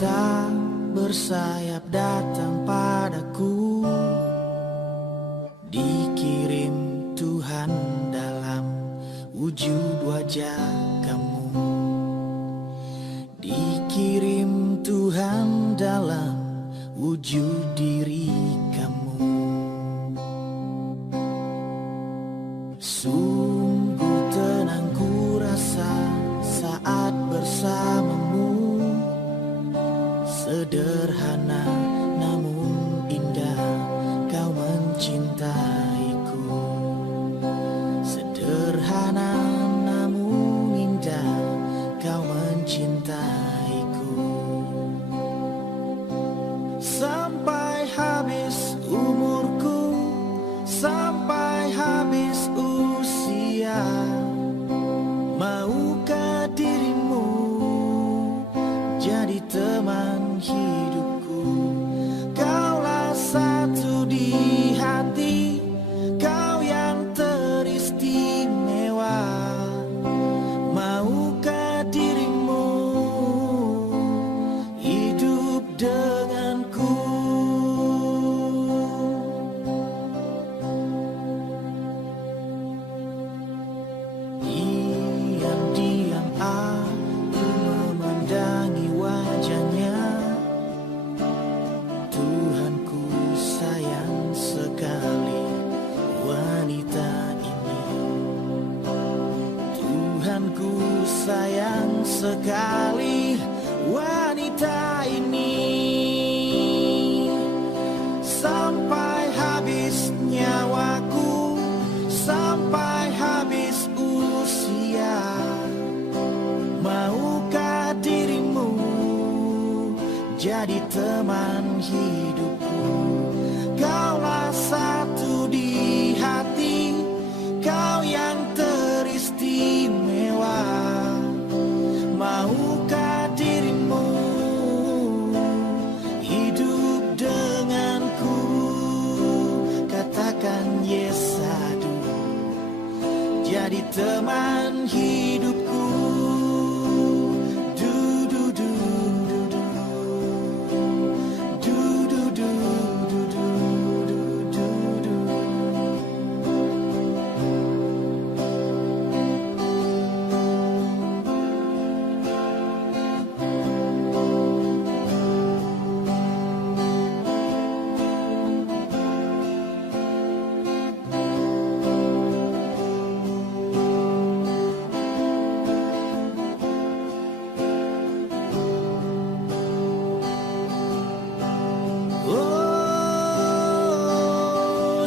tak bersayap datang padaku, dikirim Tuhan dalam wujud wajah kamu, dikirim Tuhan dalam wujud diri kamu. Sungguh tenang ku rasa saat bersamamu, sederhana namun indah kau mencintaiku, sederhana namun indah kau mencintaiku. Sampai habis umurku, sampai habis usia, maukah dirimu jadi teman hidupku? Kaulah satu di hati, kau yang teristimewa. Maukah dirimu hidup denganku? Diam-diam aku memandangi wajahnya. Tuhanku sayang sekali wanita ini. Tuhanku sayang sekali wanita ini. Sampai habis nyawaku, sampai habis usia, maukah dirimu jadi teman hidupku? Kaulah satu di hati, kau yang teristimewa. Maukah dirimu hidup denganku? Katakan yes adu, jadi teman hidupku.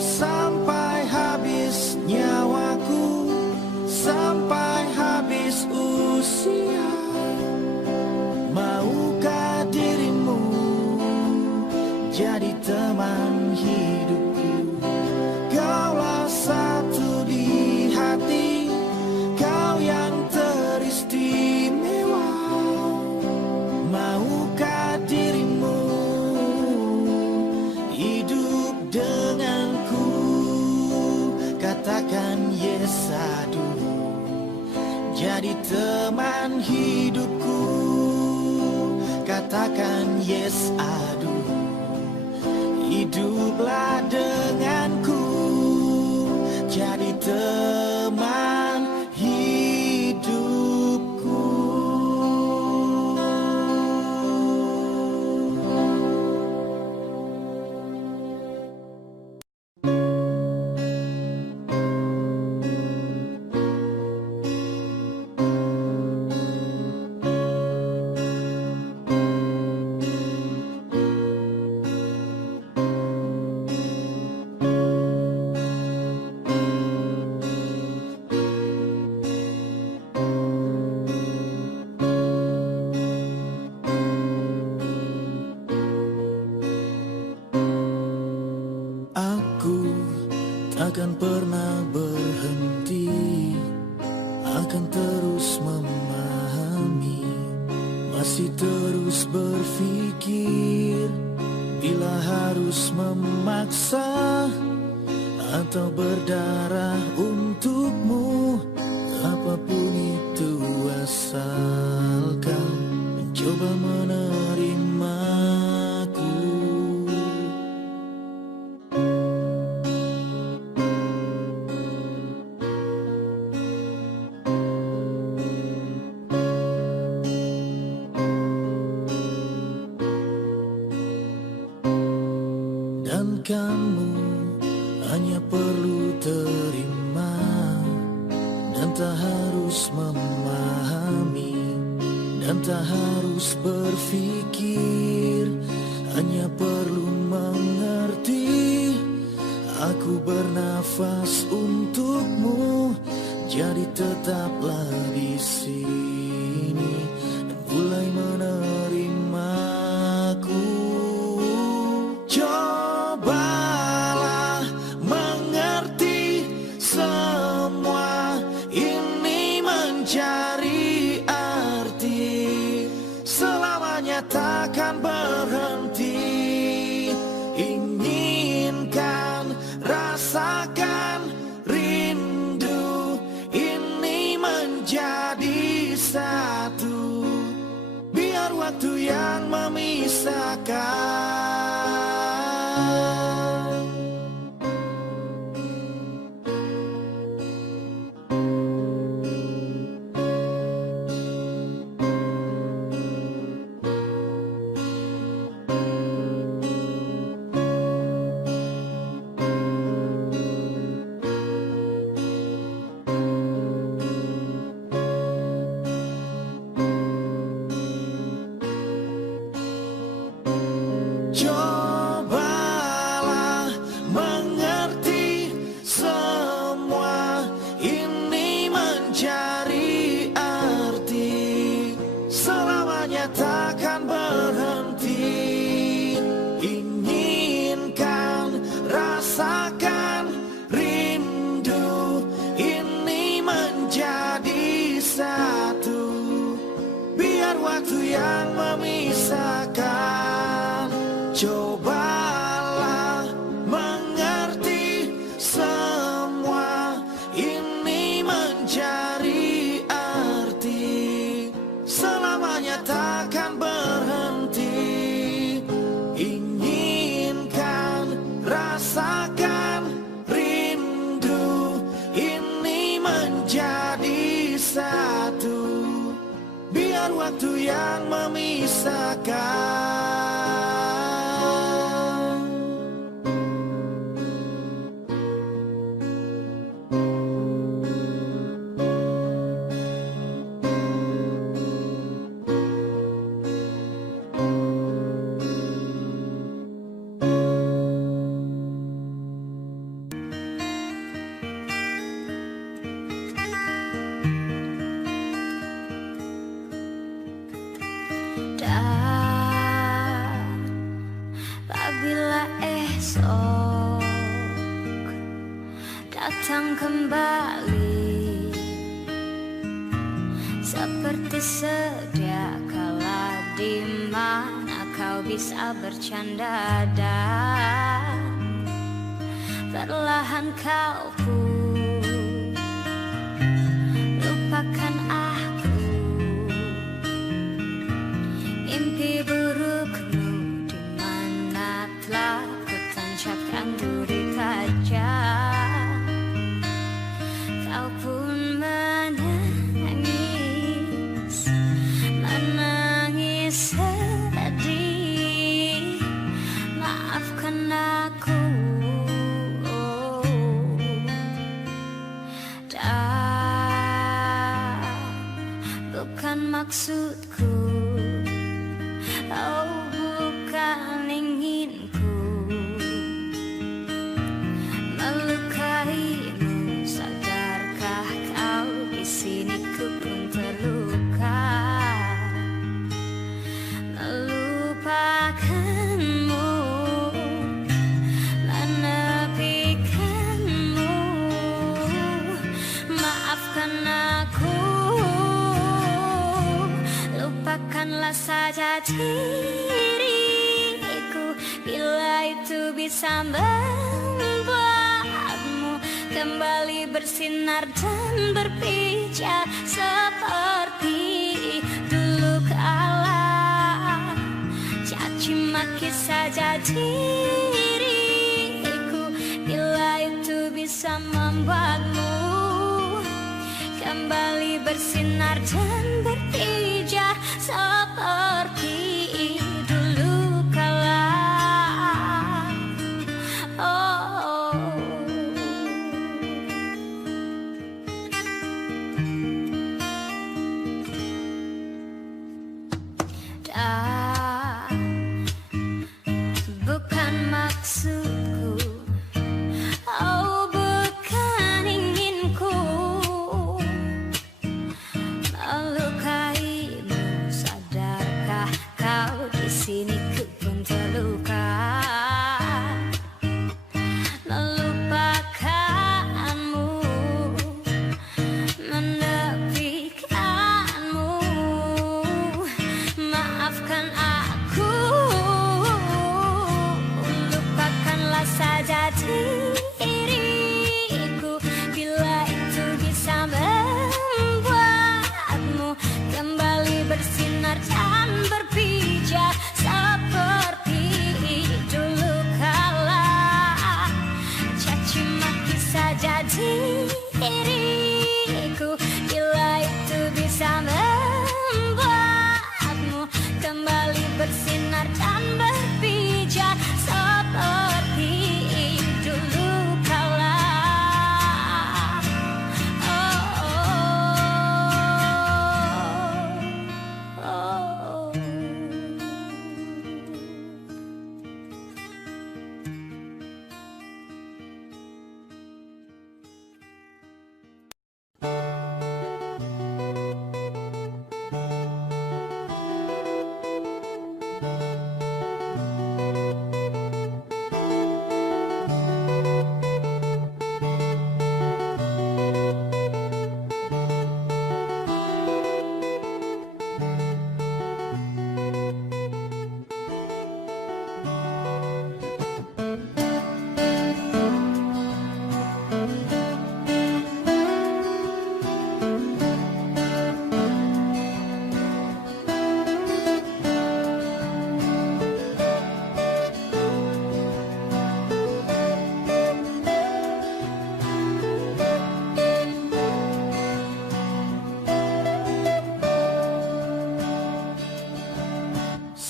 Sampai habis nyawaku, sampai habis usia, maukah dirimu jadi teman hidupku? Kaulah satu di hati, kau yang teristimewa. Maukah dirimu hidup denganku? Katakan yes adu, jadi teman hidupku. Katakan yes adu, hiduplah denganku, jadi teman hidupku. Takkan pernah berhenti, akan terus memahami, masih terus berpikir, bila harus memaksa atau berdarah untukmu, apapun itu asalkan mencoba menerima. tak harus memahami dan tak harus berpikir, hanya perlu mengerti. Aku bernafas untukmu, jadi tetaplah di sini dan mulai menerimaku. Cobalah mengerti semua ini mencari arti, selamanya takkan berhenti. Inginkan, rasakan, rindu ini menjadi satu, biar waktu yang memisahkan. Cobalah mengerti semua ini mencari arti, selamanya takkan berhenti. Inginkan, rasakan, rindu ini menjadi satu, biar waktu yang memisahkan. Cobalah mengerti semua ini mencari arti, selamanya takkan berhenti. Inginkan, rasakan, rindu ini menjadi satu, biar waktu yang memisahkan. Apabila esok datang kembali seperti sedia kala, di mana kau bisa bercanda dan perlahan kau pun lupakan aku. Mimpi burukmu telah kutancapkan duri kaca, kau pun menangis, menangis sedih. Maafkan aku, dan bukan maksudku, oh bukan inginku melukaimu. Sadarkah kau di sini ku pun terluka, melupakanmu, menepikanmu. Maafkan aku, lupakanlah saja diriku, bila itu bisa membuatmu kembali bersinar dan berpijar seperti dulu kala. Caci maki saja diriku, bila itu bisa membuatmu kembali bersinar dan berpijar seperti dulu kala. Oh,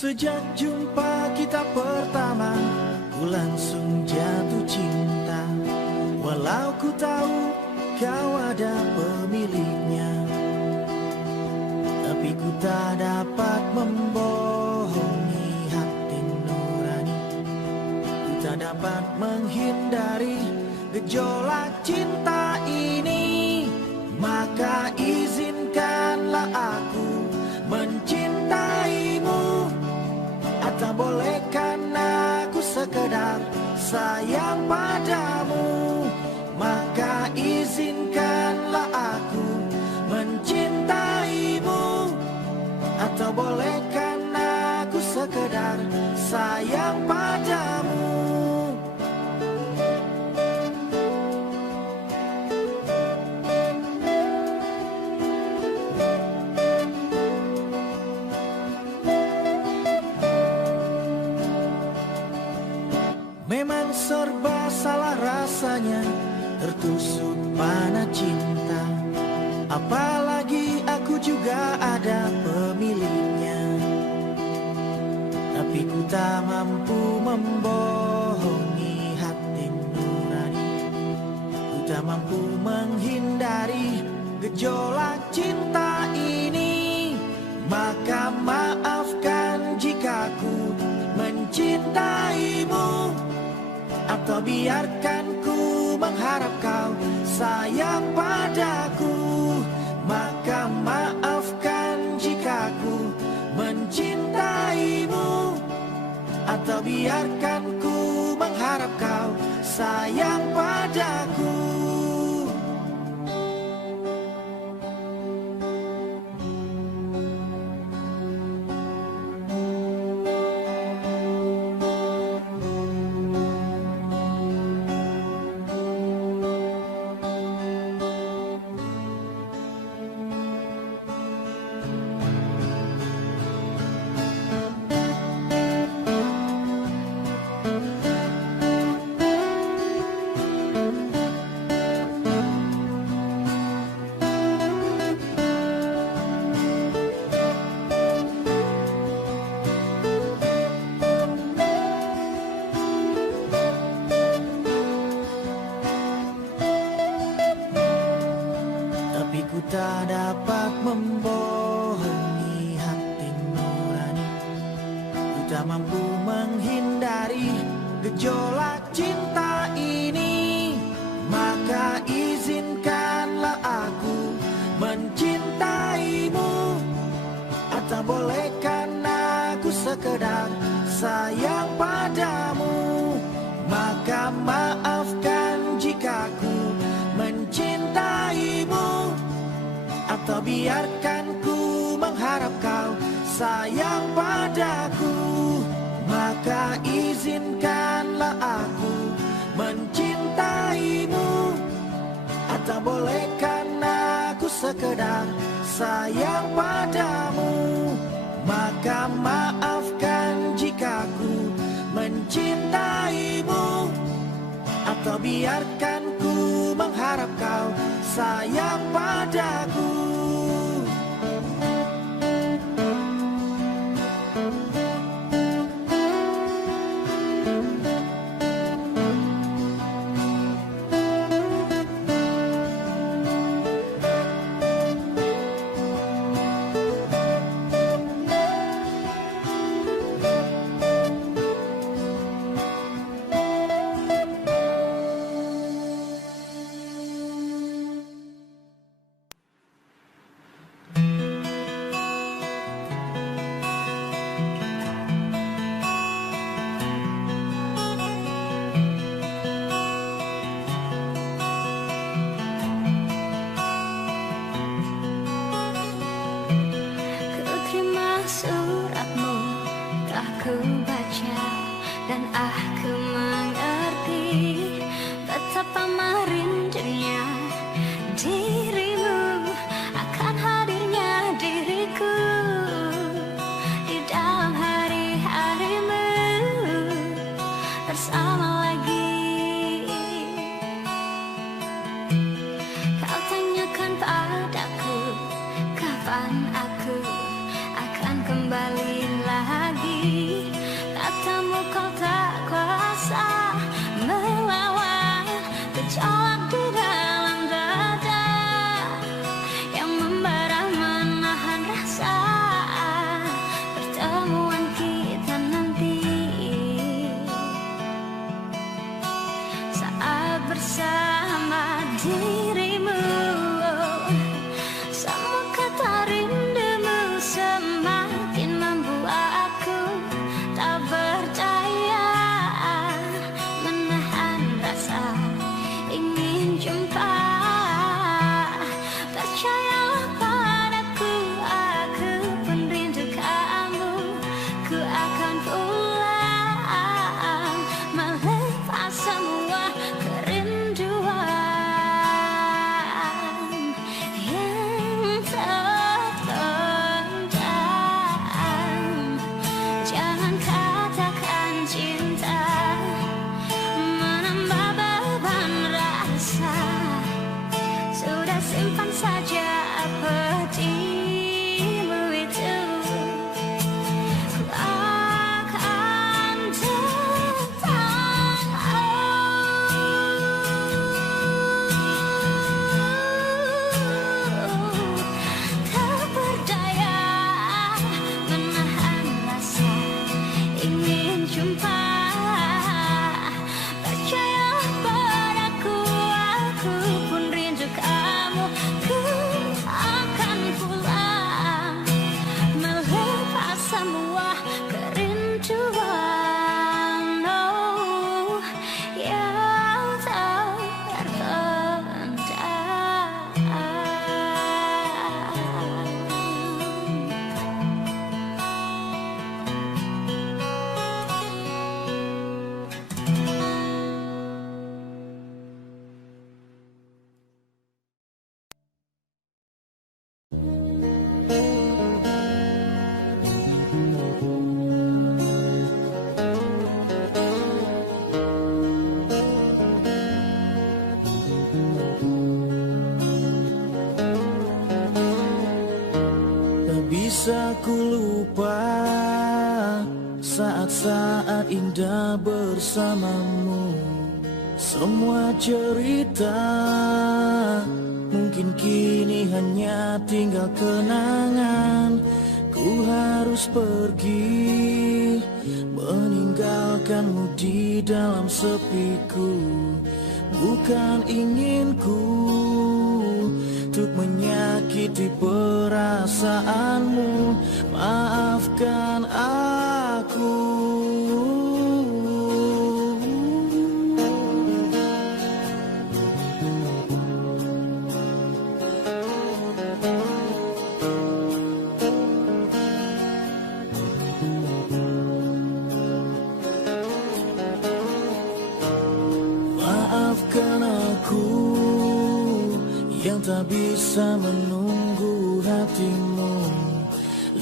Sejak jumpa kita pertama, ku langsung jatuh cinta. Walau ku tahu kau ada pemiliknya, tapi ku tak dapat membohongi hati nurani. Ku tak dapat menghindari gejolak cinta ini. Maka izinkanlah aku mencintaimu. Atau bolehkan aku sekedar sayang padamu. Maka izinkanlah aku mencintaimu. Atau bolehkan aku sekedar sayang padamu. Memang serba salah rasanya tertusuk panah cinta. Apalagi aku juga ada pemiliknya, tapi ku tak mampu membohongi hati nurani. Ku tak mampu menghindari gejolak cinta ini. Maka maafkan jika ku mencintaimu, atau biarkan ku mengharap kau sayang padaku. Maka maafkan jika ku mencintaimu, atau biarkan ku mengharap kau sayang padaku. Ku tak dapat membohongi hati nurani. Ku tak mampu menghindari gejolak cinta ini. Maka izinkanlah aku mencintaimu, atau bolehkan aku sekedar sayang padamu. Maka maafkan jika ku mencintaimu, atau biarkan ku mengharap kau sayang padaku. Maka izinkanlah aku mencintaimu, atau bolehkan aku sekedar sayang padamu. Maka maafkan jika ku mencintaimu, atau biarkan ku mengharap kau sayang padaku. Suratmu telah ku baca dan aku mengerti betapa merindunya dirimu, akan hadirnya diriku di dalam hari-harimu bersama lagi. Kau tanyakan padaku kapan aku akan kembali lagi. simpan saja petimu itu. Ku akan tetap tak berdaya menahan rasa ingin jumpa. Percaya padaku, aku pun rindu kamu. Ku akan pulang melepas semua kerinduan, oh, yang tak terpendam. Tak bisa ku lupa saat-saat indah bersamamu. Semua cerita mungkin kini hanya tinggal kenangan. Ku harus pergi meninggalkanmu di dalam sepiku. Bukan inginku untuk menyakiti perasaanmu. Maafkan aku. Maafkan aku yang tak bisa menunggu hatimu.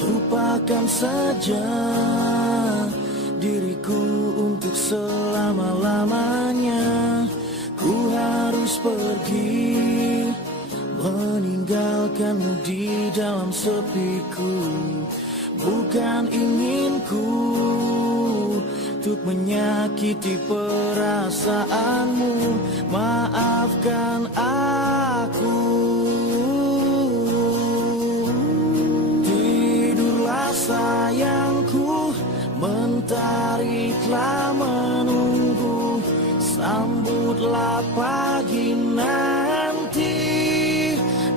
Lupakan saja diriku untuk selama-lamanya. Ku harus pergi meninggalkanmu di dalam sepiku. Bukan inginku untuk menyakiti perasaanmu. Maafkan aku. Tidurlah sayangku, mentari telah menunggu. Sambutlah pagi nanti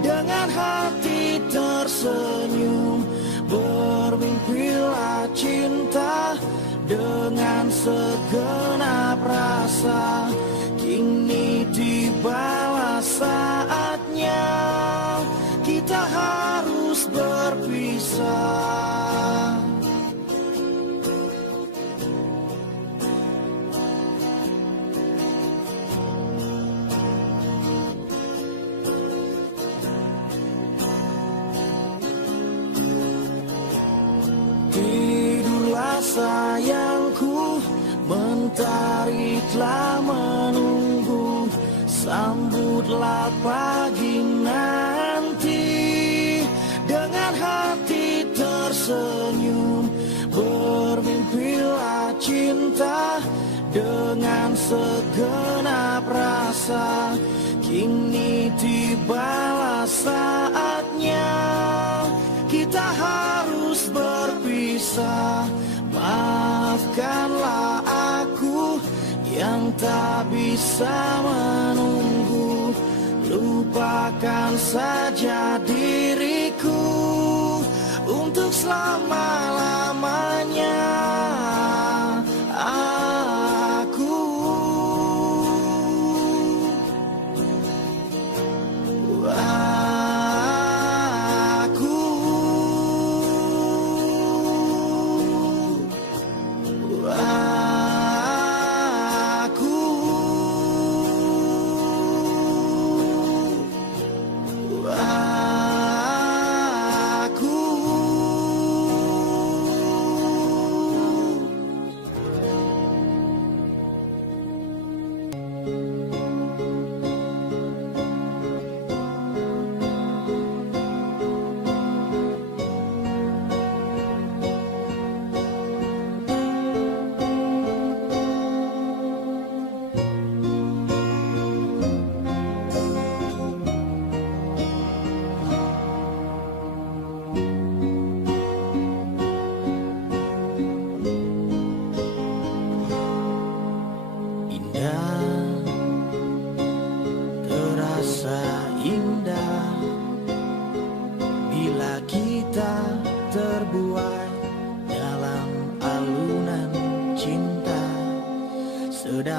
dengan hati tersenyum. Bermimpilah cinta dengan segenap rasa. Kini dibalas saatnya kita harus berpisah. Tidurlah sayangku, mentari telah menunggu. Sambutlah pagi nanti dengan hati tersenyum. Bermimpilah cinta dengan segenap rasa. Kini tibalah saatnya kita harus berpisah. Maafkanlah aku yang tak bisa menunggu. Lupakan saja diriku untuk selama-lamanya.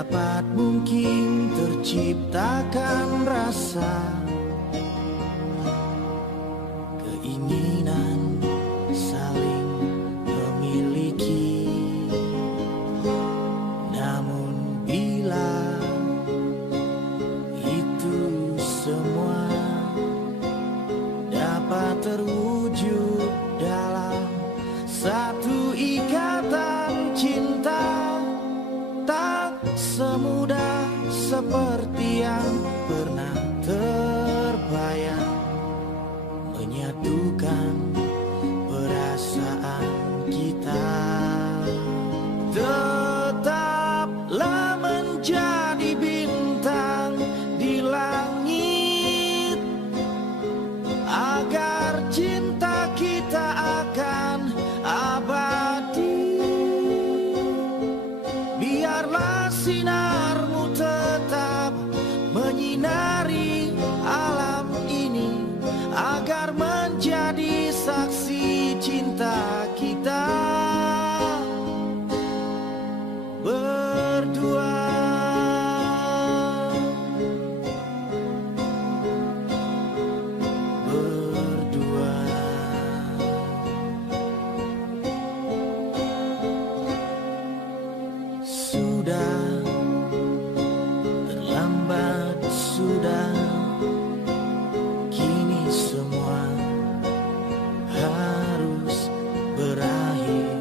Sedapat mungkin terciptakan rasa keinginan saling memiliki. Namun bila itu semua dapat terwujud dalam satu ikatan cinta, tak semudah seperti yang pernah terbayang menyatukan perasaan kita. Tetaplah menjadi bintang di langit, agar cinta kita akan abadi. Biarlah sinarmu tetap menyinari alam ini, agar menjadi saksi cinta kita berdua. Sudah terlambat, sudah, kini semua harus berakhir.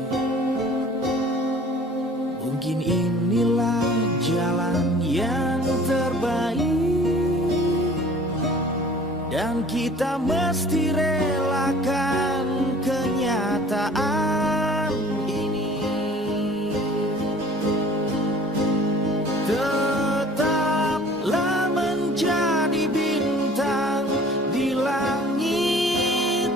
Mungkin inilah jalan yang terbaik, dan kita mesti relakan kenyataan ini. Tetaplah menjadi bintang di langit,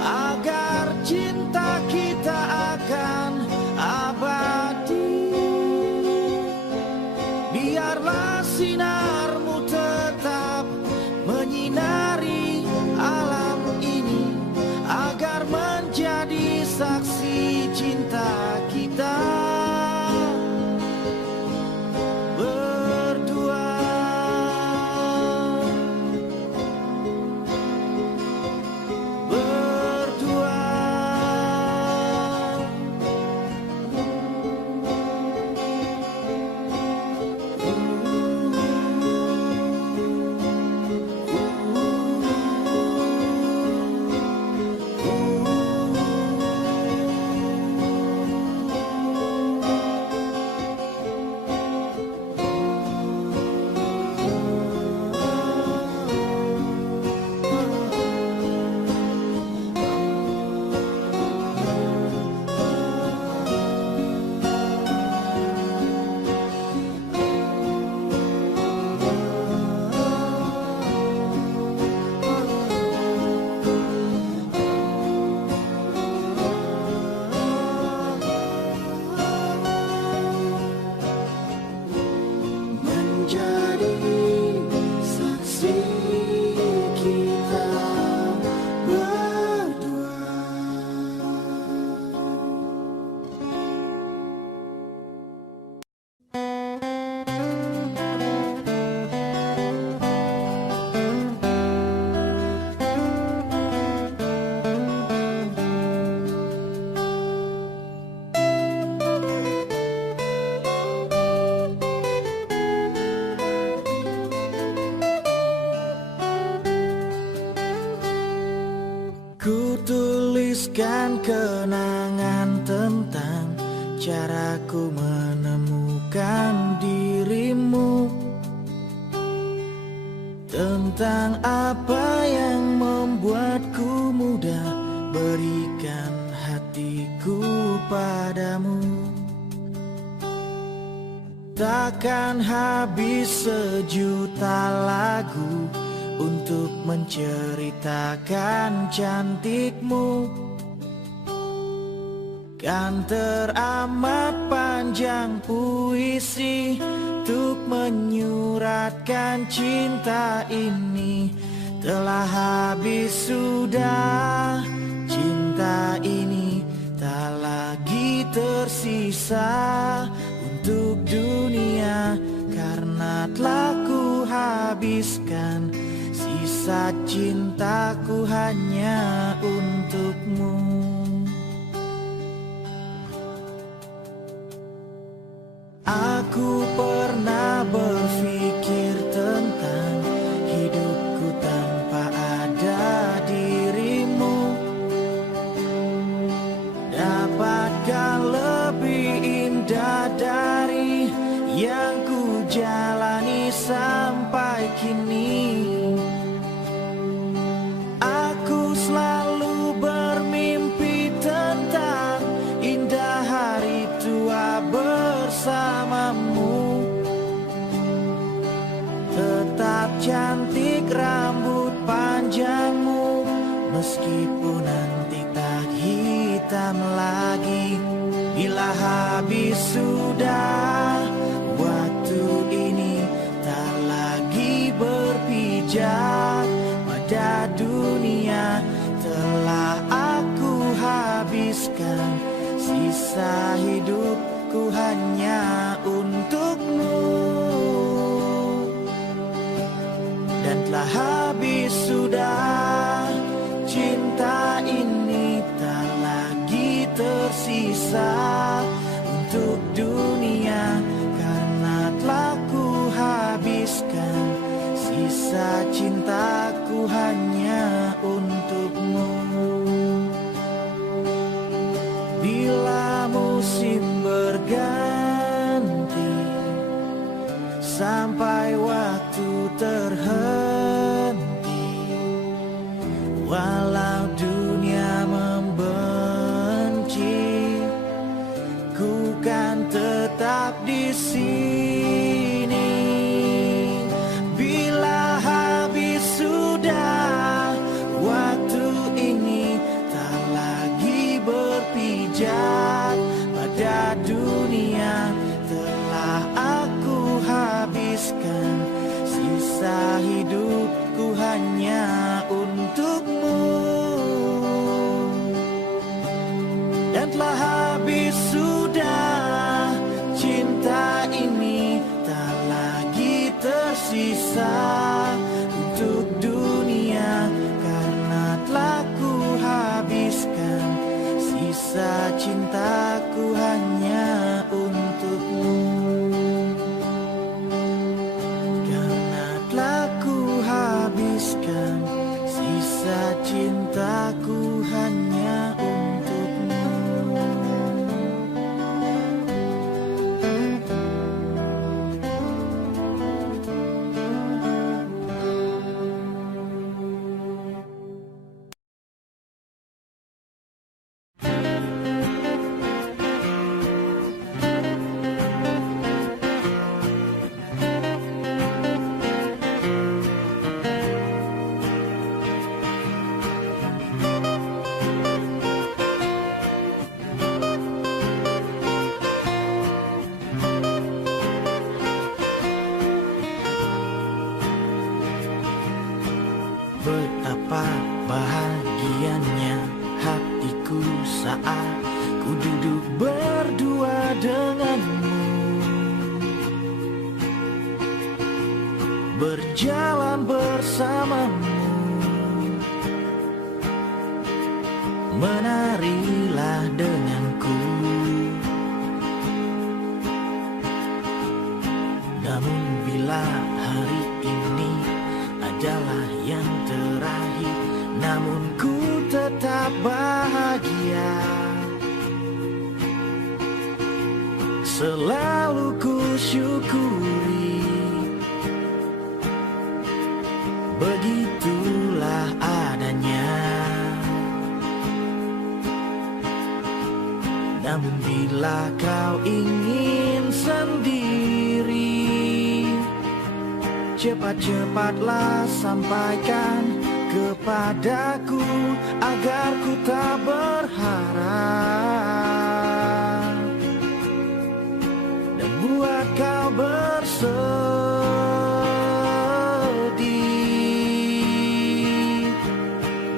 agar cinta kita akan abadi. Biarlah sinarmu tetap menyinari alam ini, agar menjadi saksi cinta kita berdua. Berdua. Menjadi saksi kita berdua. Ku tuliskan kenangan tentang caraku menemukan dirimu, tentang apa yang membuatku mudah berikan hatiku padamu. Takkan habis sejuta lagu untuk menceritakan cantikmu. Kan teramat panjang puisi untuk menyuratkan cinta ini. Telah habis sudah cinta ini, tak lagi tersisa untuk dunia, karena telah ku habiskan sisa cintaku hanya untukmu. Aku pernah berpikir tentang hidupku tanpa ada dirimu. Dapatkah lebih indah dari yang ku jalani sampai kini? Aku selalu bermimpi tentang indah hari tua bersamamu. Tetap cantik rambut panjangmu, meskipun nanti tak hitam lagi. Bila habis sudah waktu ini, tak lagi berpijak pada dunia. Telah aku habiskan sisa hidupku hanya untukmu. Dan telah habis sudah cinta ini, tak lagi tersisa untuk dunia, karena telah ku habiskan sisa cintaku hanya untukmu. Bila musim berganti sampai waktu terhenti, walau dunia membenci, ku kan tetap di sini. Bila habis sudah waktu ini, tak lagi berpijak pada dunia. Telah aku habiskan sisa hidupku hanya untukmu. Dan telah habis sudah cinta ini, tak lagi tersisa untuk dunia, karena telah ku habiskan sisa cintaku hanya untukmu. Karena telah ku habiskan sisa cintaku hanya untukmu. Betapa bahagianya hatiku saat ku duduk berdua denganmu, berjalan bersamamu. Menarilah denganku, namun bila hari ini adalah yang terakhir, namun ku tetap bahagia. Selalu ku syukuri, begitulah adanya. Namun bila kau ingin sendiri, cepat-cepatlah sampaikan kepadaku, agar ku tak berharap dan buat kau bersedih.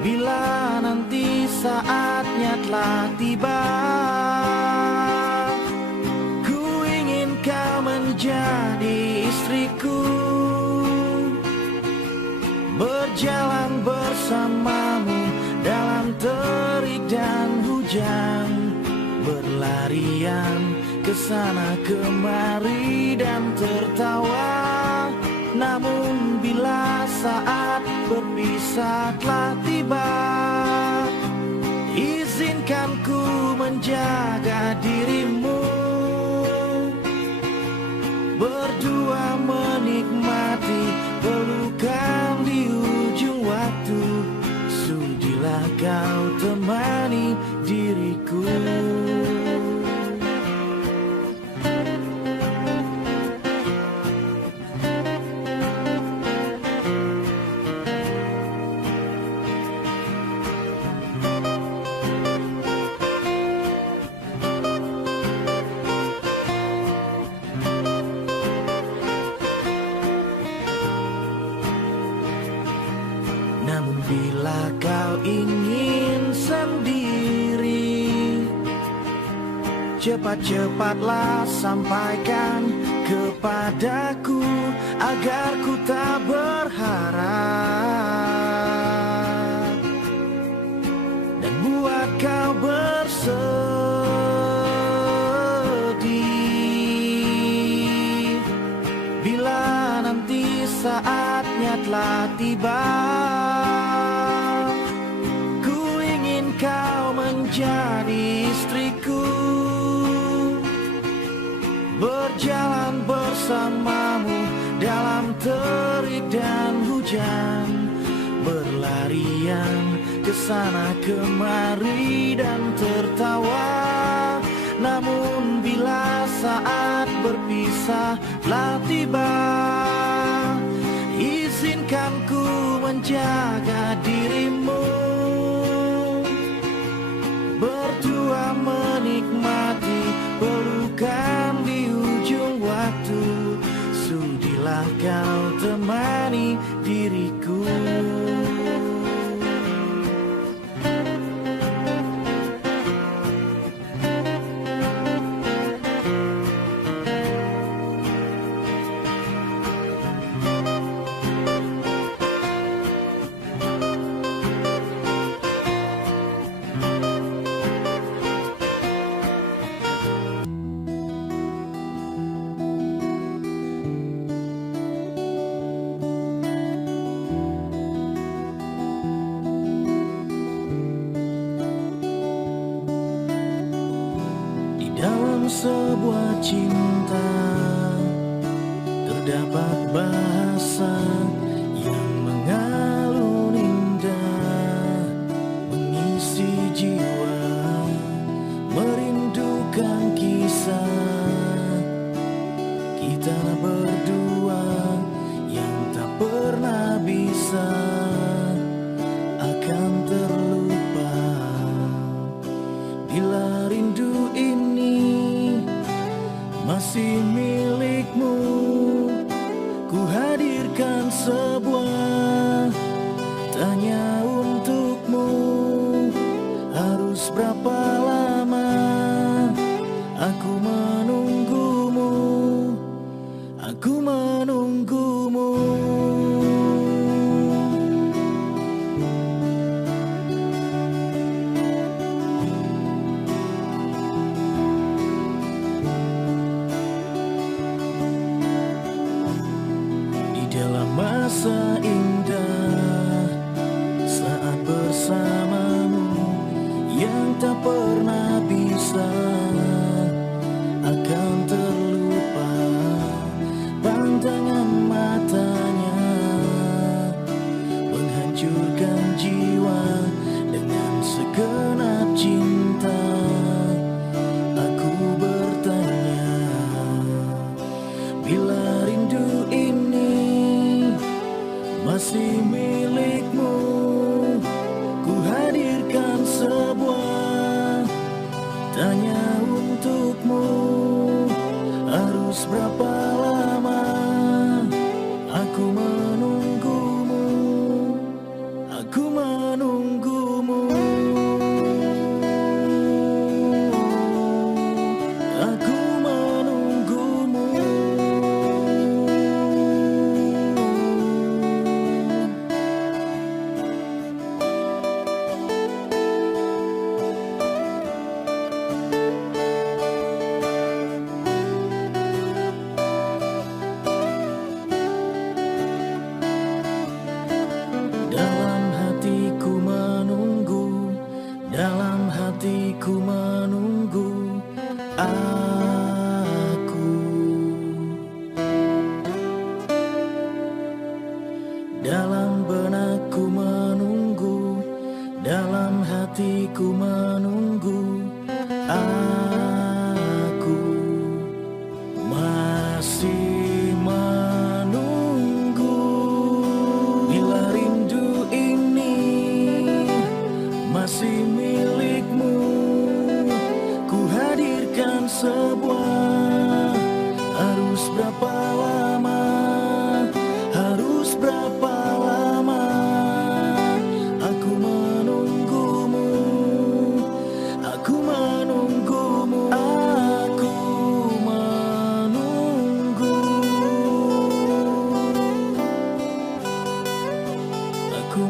Bila nanti saatnya telah tiba, ku ingin kau bersamamu dalam terik dan hujan, berlarian kesana kemari dan tertawa. Namun bila saat berpisah telah tiba, izinkan ku menjaga dirimu, berdua menikmati pelukan di ujung waktu. Sudilah kau temani diriku. Namun bila kau ingin sendiri, cepat-cepatlah sampaikan kepadaku agar ku tak berharap dan buat kau bersedih. Bila nanti saatnya telah tiba, kau menjadi istriku, berjalan bersamamu dalam terik dan hujan, berlarian kesana kemari dan tertawa. Namun bila saat berpisah telah tiba, izinkan ku menjaga dirimu, berdua menikmati pelukan di ujung waktu. Sudilah kau temani diriku. Dalam sebuah cinta terdapat bahasa yang mengalun indah, mengisi jiwa, merindukan kisah kita berdua yang tak pernah bisa akan terlupa. Bila rindu ini masih milikmu, ku hadirkan sebuah tanya untukmu. Harus berapa lama aku menunggumu, aku menunggumu. Dalam masa indah saat bersamamu yang tak pernah bisa akan terlupa. Pandangan matanya menghancurkan jiwa dengan segenap cinta. Aku bertanya, bila rindu ini masih milikmu, ku hadirkan sebuah tanya untukmu. Harus berapa lama aku menunggumu, aku menunggumu, aku menunggumu.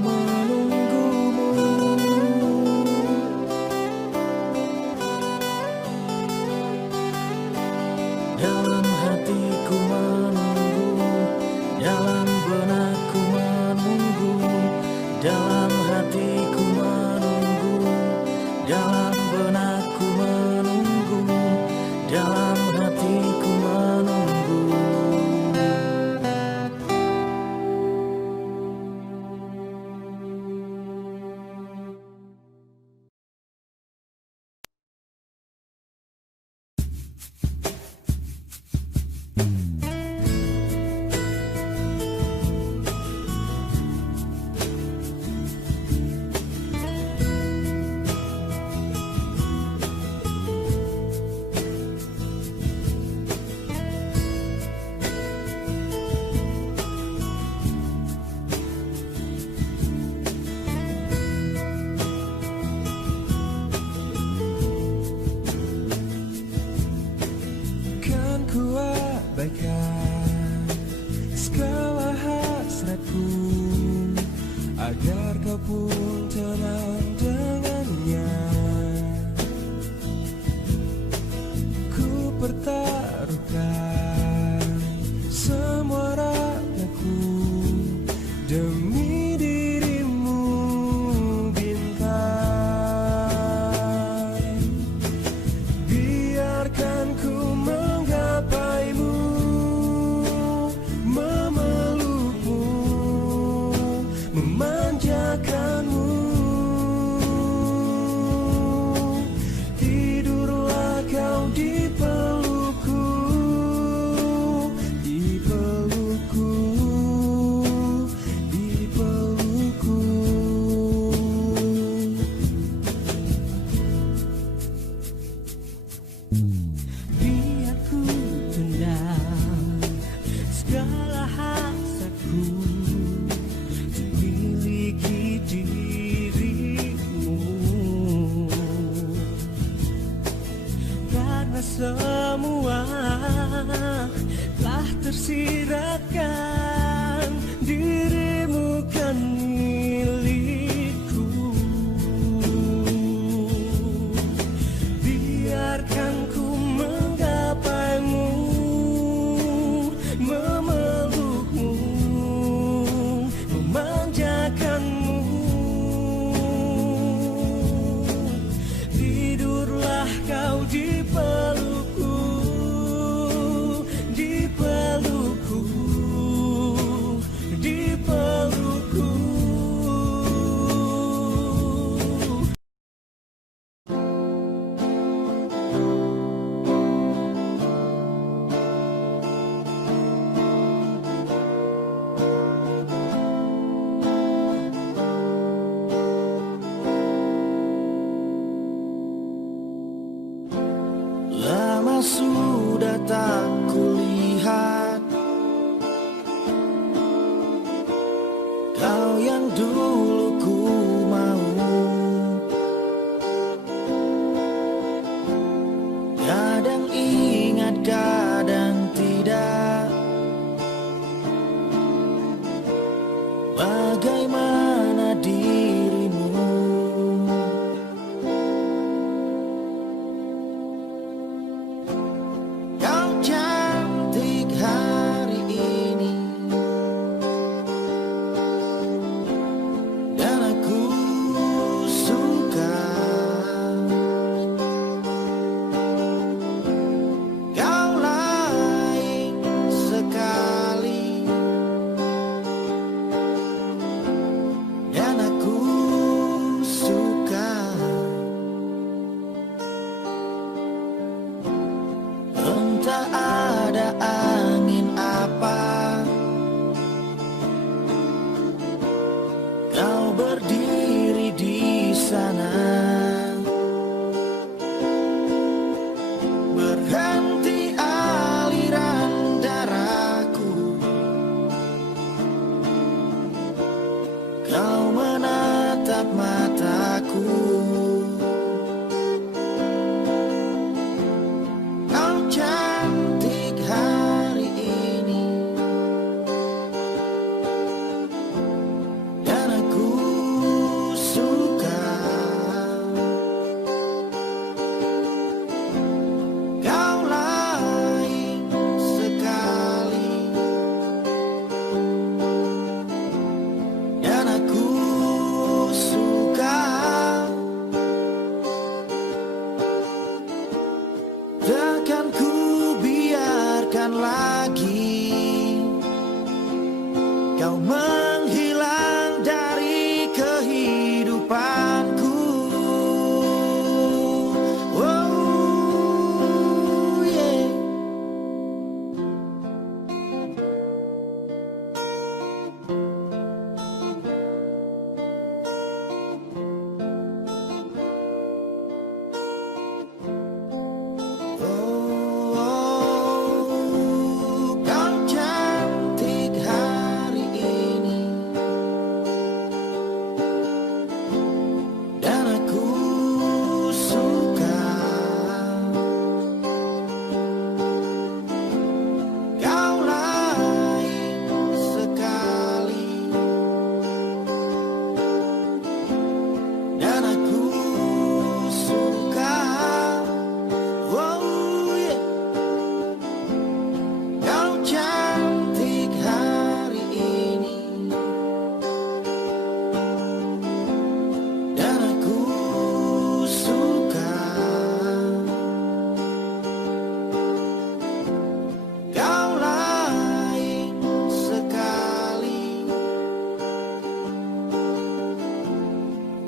menunggumu. Dalam hatiku menunggu, dalam benakku menunggu, dalam hatiku menunggu, dalam benakku menunggu, dalam hatiku menunggu. Kan ku abaikan segala hasratku agar kau pun tenang dengannya. Ku pertaruhkan semua ragaku demi dirimu, bintang. Biarkan ku menggapaimu, memelukmu, memanjakanmu. Tidurlah kau di pelukku, di pelukku, di pelukku. Biar ku tendang segala hasratku untuk miliki dirimu, karena semua telah tersirakan, dirimu kan milikku. Biarkan ku menggapaimu, memelukmu, memanjakanmu. Tidurlah kau di pelukku, di pelukku.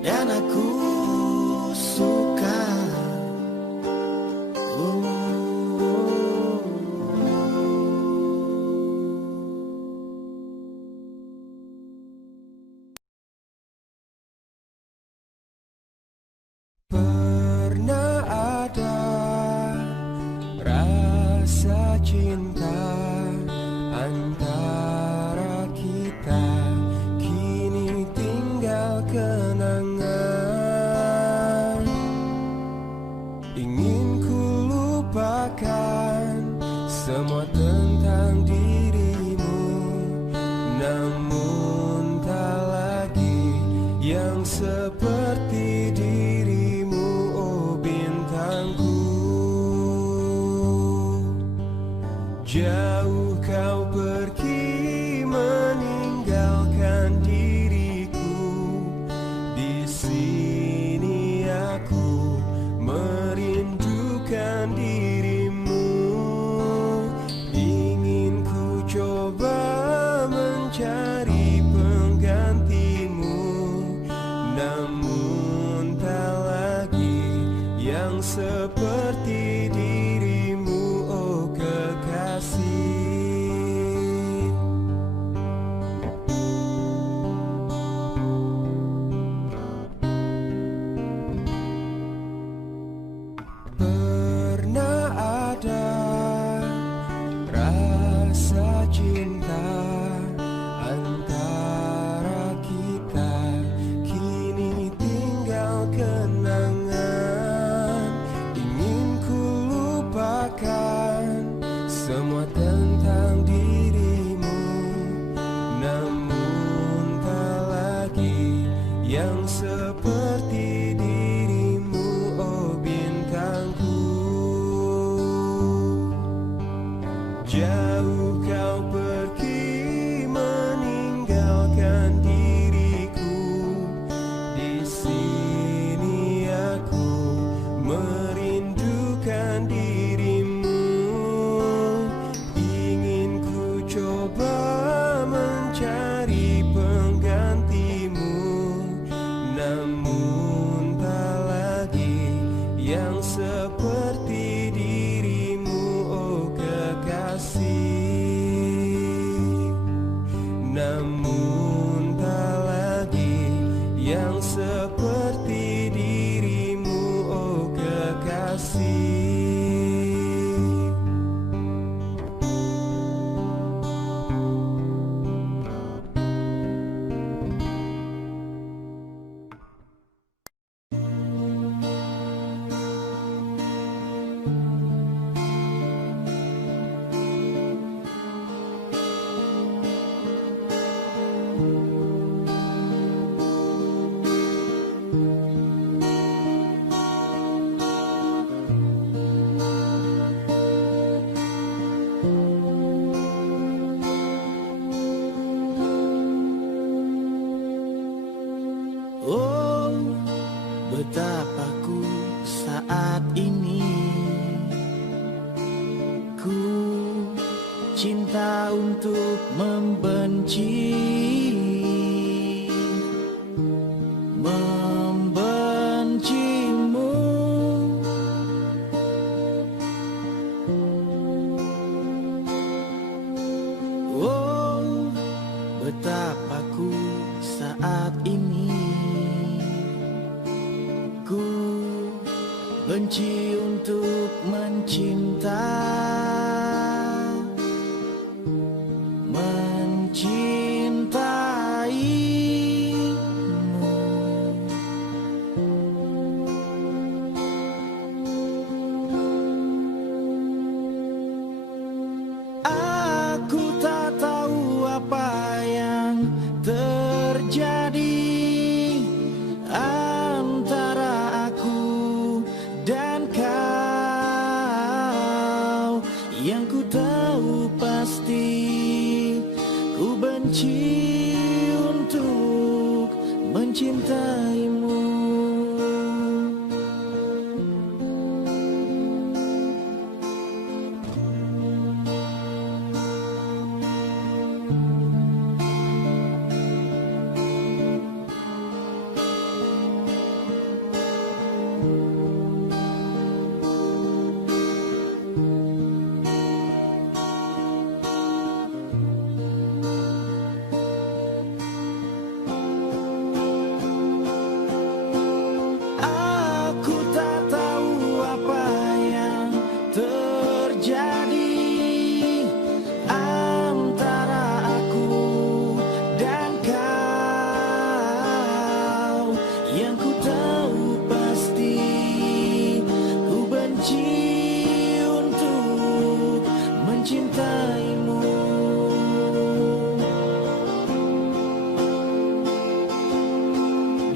dan aku suka. Pernah ada rasa cinta antara kita, kini tinggal kenangan. Ingin ku lupakan semua tentang dirimu, namun tak lagi yang seperti dirimu, oh bintangku. Jauh kau pergi meninggalkan diriku, di sini aku merindukan dirimu. Ingin ku coba mencari penggantimu, namun tak lagi yang seperti dirimu, oh kekasih. Pernah ada rasa cinta antara kita, kini tinggal kenangan. Ingin ku lupakan semua tentang dirimu, namun tak lagi yang seperti dirimu, oh bintangku. Jauh kau pergi meninggalkan diriku, di sini aku merindukan dirimu. Ingin ku coba mencari penggantimu, namun tak lagi yang seperti dirimu, oh kekasih. Namun tak lagi yang seperti dirimu, oh kekasih. Oh, betapa ku saat ini ku cinta untuk membenci, membencimu. Oh, betapa ku saat ini ku benci untuk mencinta, mencintaimu. Aku tak tahu apa yang terjadi antara aku dan kau. Yang ku tahu pasti ku benci untuk mencintaimu. yang ku tahu pasti ku benci untuk mencintaimu.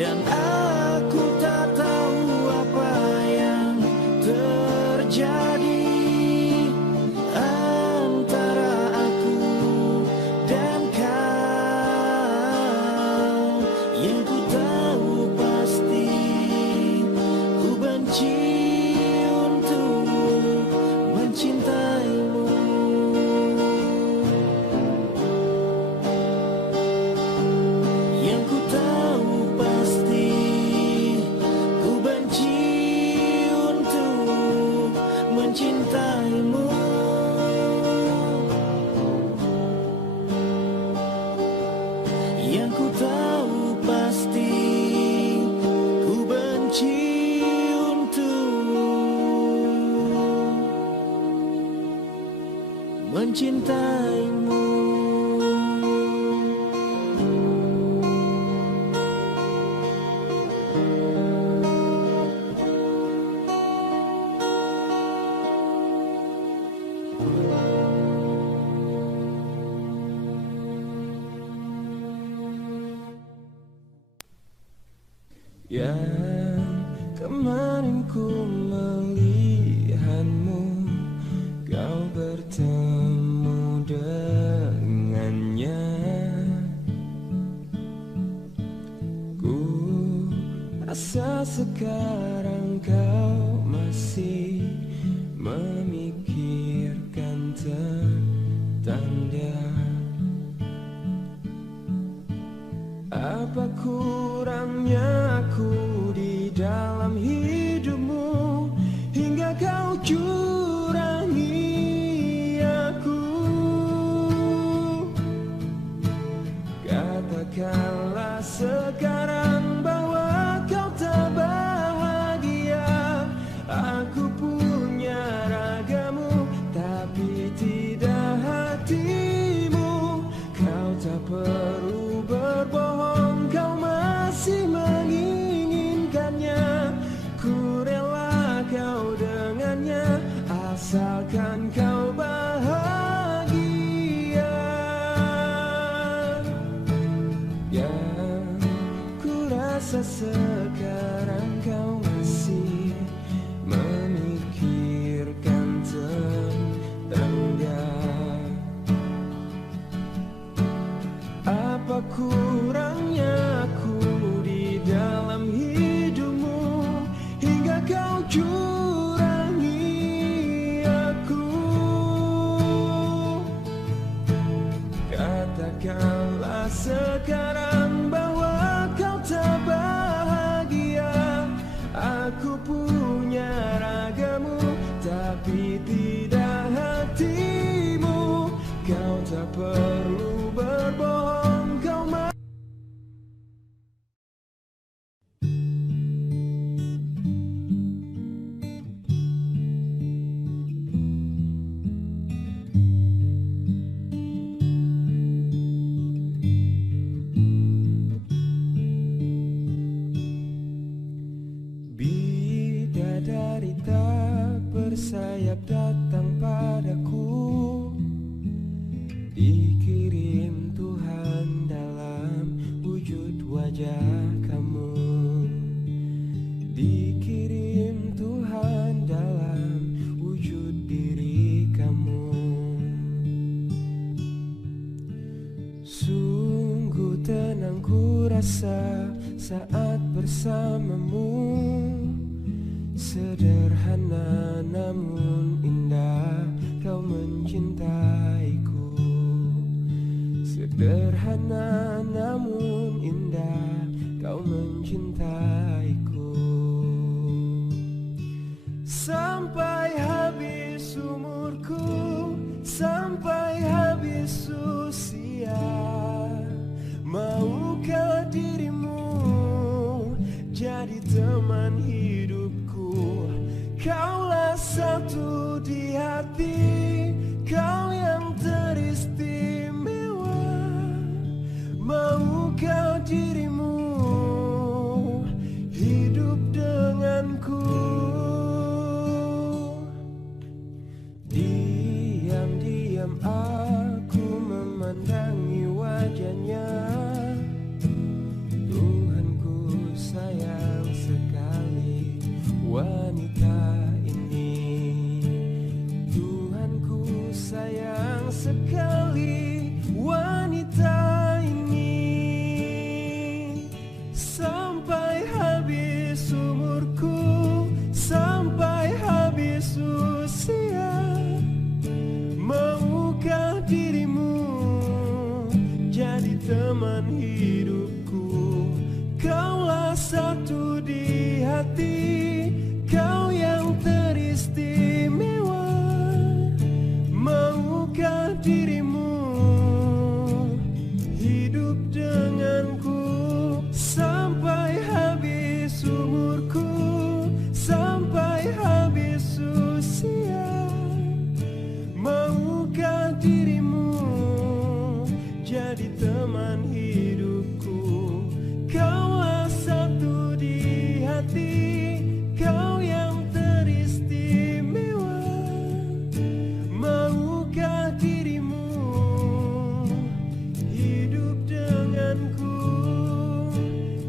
Dan aku tak tahu apa yang terjadi antara aku dan kau. Yang ku tahu pasti ku benci untuk mencintaimu. Yang ku tahu pasti ku benci untuk mencintaimu. Yang ku tahu pasti ku benci untuk mencintaimu. Yang kemarin ku melihatmu, kau bertemu dengannya. Ku rasa sekarang kau masih memikirkan tentang dia. Apa kurangnya aku di dalam hidupmu hingga kau curangi aku? Katakanlah sekarang bahwa kau tak bahagia. Aku punya ragamu tapi tidak hatimu. Kau tak perlu berbohong, kau masih menginginkannya. Ku rela kau dengannya asalkan kau bahagia. Yang ku rasa sekarang kau masih memikirkan tentang dia. Apa kurangnya aku di dalam hidupmu hingga kau curangi aku? Katakanlah sekarang bahwa kau tak bahagia. Aku punya ragamu tapi tidak hatimu. Kau tak perlu berbohong, kau bidadari tak bersayap datang padaku, dikirim Tuhan dalam wujud wajah kamu. Dikirim Tuhan dalam wujud diri kamu. Sungguh tenang ku rasa saat bersamamu. Sederhana namun indah kau mencintaiku. Sederhana namun indah kau mencintaiku. Sampai habis umurku, sampai habis usia, maukah dirimu jadi teman hidupku? Kaulah satu di hati, kau yang teristimewa. Maukah dirimu habis umurku, sampai habis usia. Maukah dirimu jadi teman hidupku? Kaulah satu di hati, kau yang teristimewa. Maukah dirimu hidup denganku sampai habis umurku, sampai habis usia? Maukah dirimu jadi teman hidupku? Kaulah satu di hati, kau yang teristimewa. Maukah dirimu hidup denganku?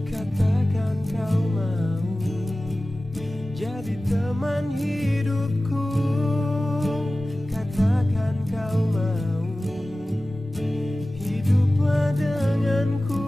Katakan kau mau jadi teman hidupku. Katakan kau mau hiduplah denganku.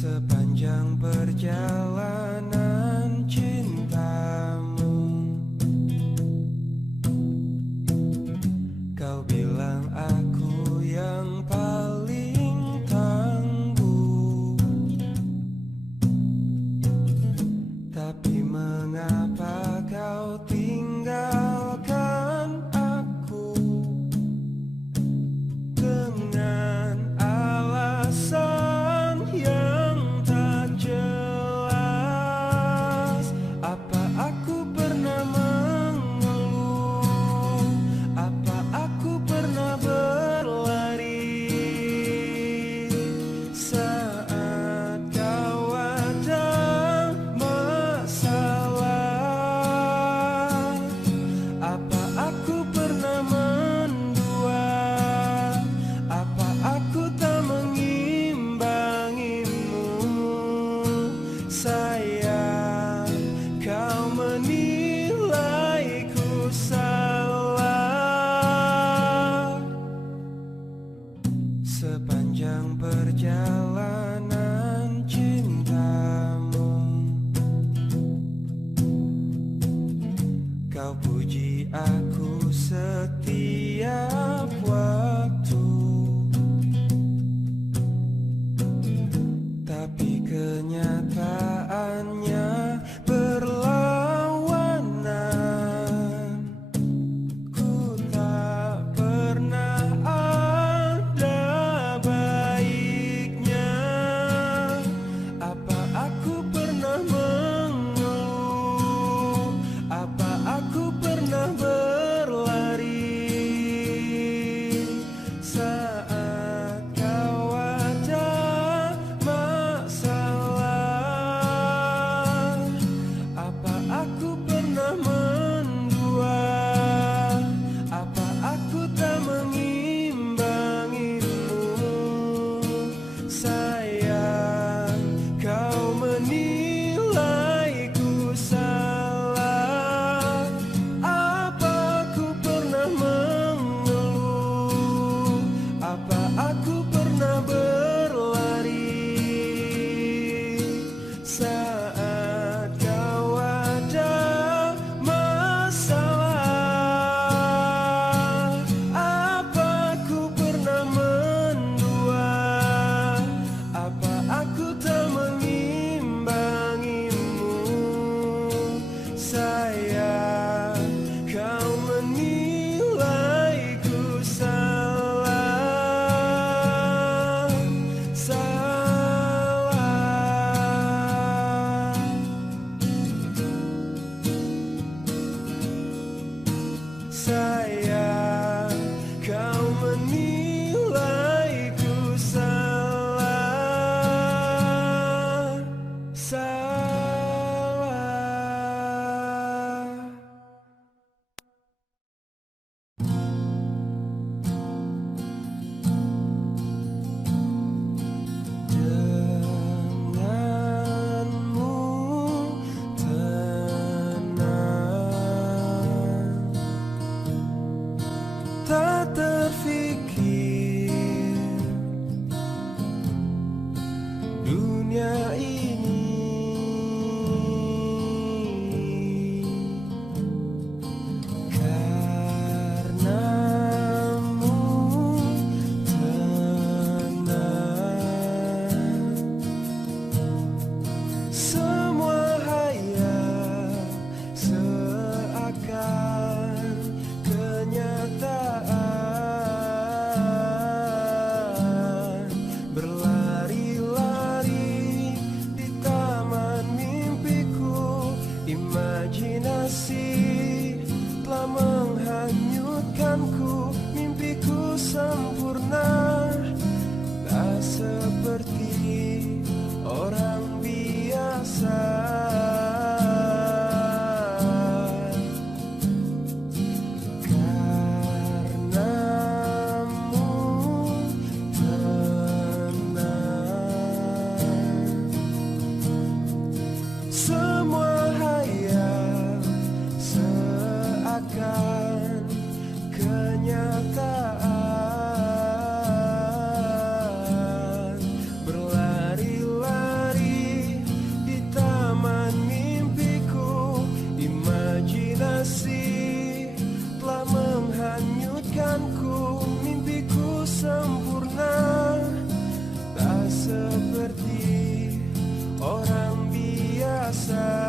Sepanjang perjalanan cintamu, kau bilang aku yang paling tangguh. Tapi mengapa kau tinggalkan aku dengan alasan yang tak jelas? Apa aku pernah mengeluh? Apa aku pernah berlari saat kau ada masalah? Apa aku pernah mendua? Apa aku tak mengimbangimu? Sayang, kau menilaiku salah. Sepanjang perjalanan cintamu, kau puji aku setiap waktu. Tapi kenyataannya berlawanan. Ku tak pernah ada baiknya. Apa aku pernah mengeluh? Apa aku pernah berlari saat kau ada masalah? Apa aku pernah mendua? Apa aku tak mengimbangimu? Sayang, kau menilaiku salah. Apa aku pernah mengeluh? Apa aku pernah berlari saat kau ada masalah? Apa aku pernah mendua? Apa aku tak mengimbangimu? Sayang, kau menilaiku salah. Salah. Sayang, kau menilaiku salah. Salah. hanyutkanku, mimpiku sempurna, tak seperti orang biasa. Semua hayal seakan kenyataan, berlari-lari di taman mimpiku. Imajinasi telah menghanyutkanku, mimpiku sempurna, tak seperti orang biasa.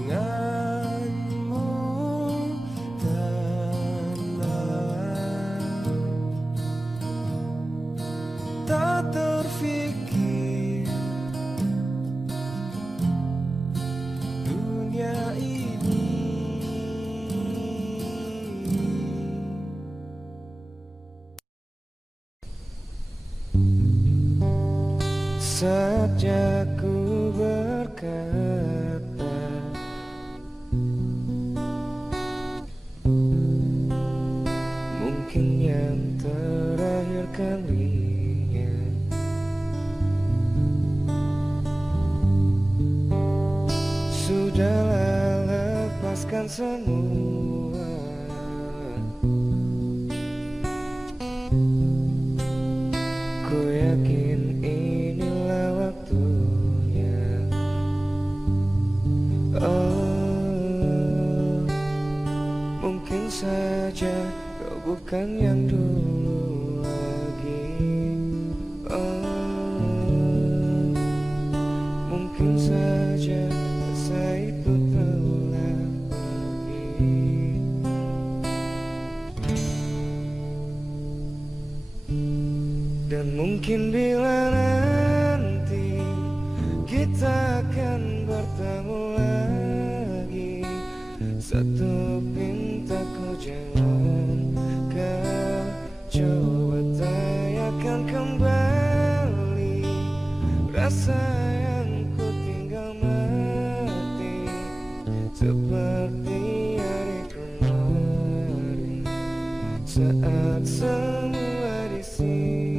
Denganmu tenang, tak terfikir dunia ini. Sejak ku berkata, mungkin yang terakhir kalinya, sudahlah lepaskan semua. Ku yakin inilah waktunya. Oh, mungkin saja kau bukan yang dulu lagi. Oh, mungkin saja rasa itu telah pergi. Dan mungkin bila nanti kita akan bertemu lagi, satu pintaku jalan kau coba tanyakan kembali. Rasa yang ku tinggal mati seperti hari kemarin, saat semua di sini.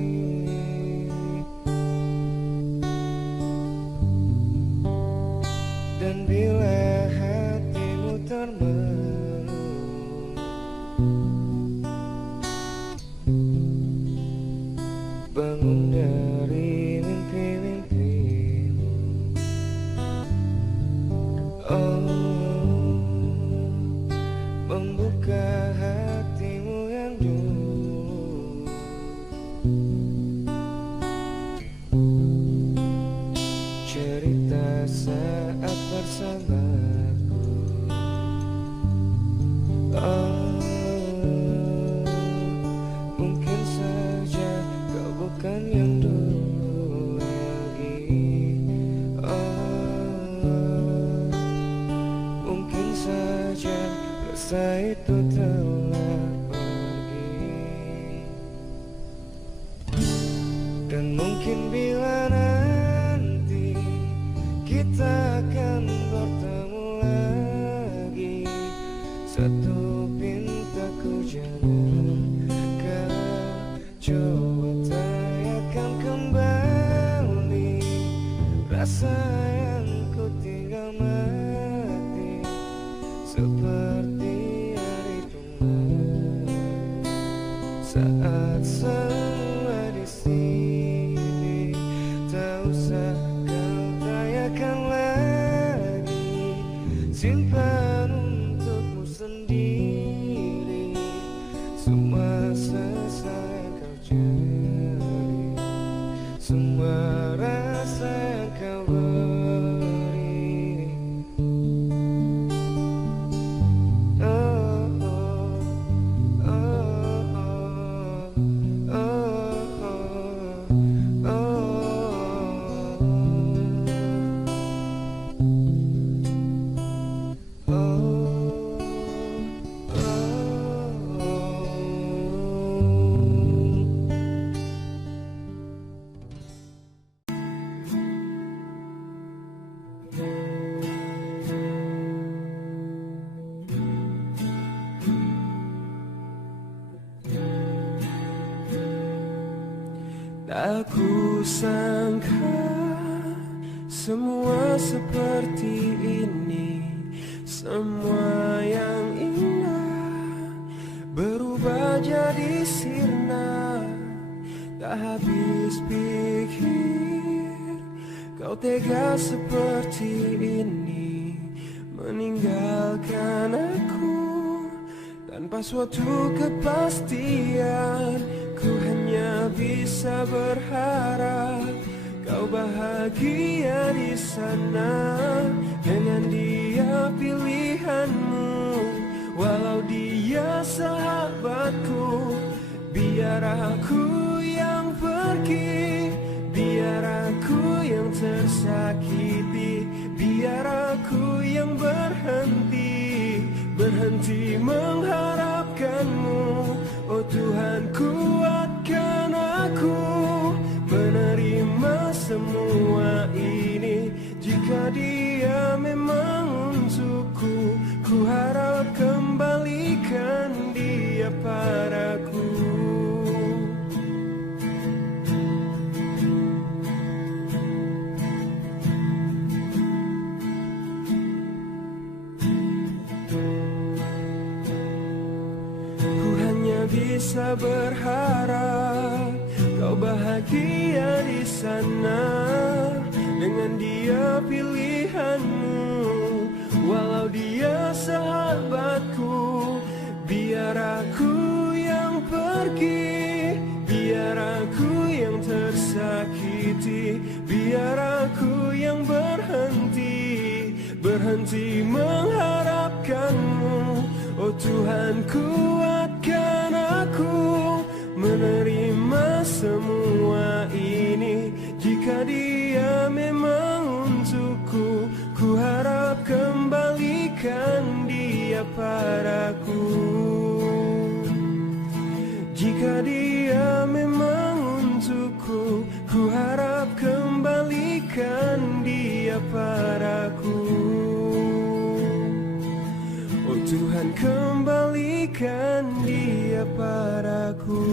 Dan bila hatimu termenung, bangun dari mimpi-mimpimu. Oh, membuka hatimu yang dulu. Cerita saat bersamaku. Oh, mungkin saja kau bukan yang dulu lagi. Oh, mungkin saja rasa itu telah pergi. Dan mungkin bila nanti kita akan bertemu lagi, satu pintaku jalan kau coba tanyakan kembali. Rasa yang ku tinggal mati seperti hari kemarin, saat semua di sini. Tak usah kau tanyakan lagi, simpan untukmu sendiri semua sesal yang kau cari, semua rasa yang kau beri. Oh, oh, oh, oh, oh, oh, oh. Aku sangka semua seperti ini, semua yang indah berubah jadi sirna. Tak habis pikir kau tega seperti ini, meninggalkan aku tanpa suatu kepastian. Ku hanya bisa berharap kau bahagia di sana dengan dia pilihanmu. Walau dia sahabatku, biar aku yang pergi, biar aku yang tersakiti, biar aku yang berhenti mengharapkanmu. Oh Tuhan, kuatkan aku menerima semua ini. Jika dia memang untukku, ku harap kembalikan dia padaku. Bisa berharap kau bahagia di sana dengan dia pilihanmu. Walau dia sahabatku, biar aku yang pergi, biar aku yang tersakiti, biar aku yang berhenti mengharapkanmu. Oh Tuhan, kuatkan aku menerima semua ini. Jika dia memang untukku, ku harap kembalikan dia padaku. Jika dia memang untukku, ku harap kembalikan dia padaku. Oh Tuhan, kembalikan dia padaku.